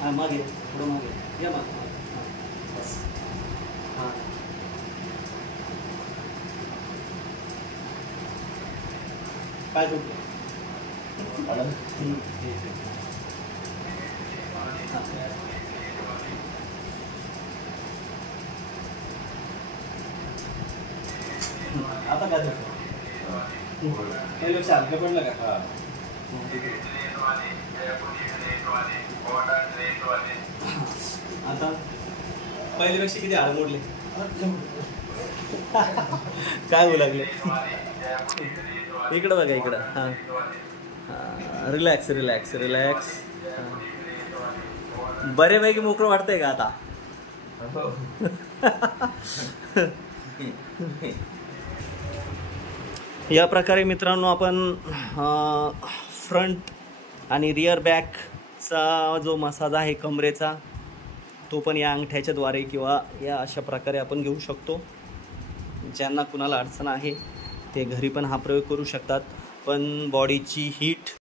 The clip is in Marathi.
हां मागे थोडं मागे या मागे बस हां पाय दुखले आता काय लक्ष हलकं पडलं का? आता पहिल्यापेक्षा किती हाड मोडले काय होऊ लागले इकडं बघा इकडं हां रिलॅक्स रिलॅक्स रिलॅक्स बऱ्यापैकी मोकळं वाटतंय का आता? या प्रकारे मित्रांनो आपण फ्रंट आणि रिअर बॅकचा जो मसाज आहे कमरेचा तो पण या अंगठ्याच्याद्वारे किंवा या अशा प्रकारे आपण घेऊ शकतो. ज्यांना कुणाला अडचण आहे ते घरी पण हा प्रयोग करू शकतात. पण बॉडीची हीट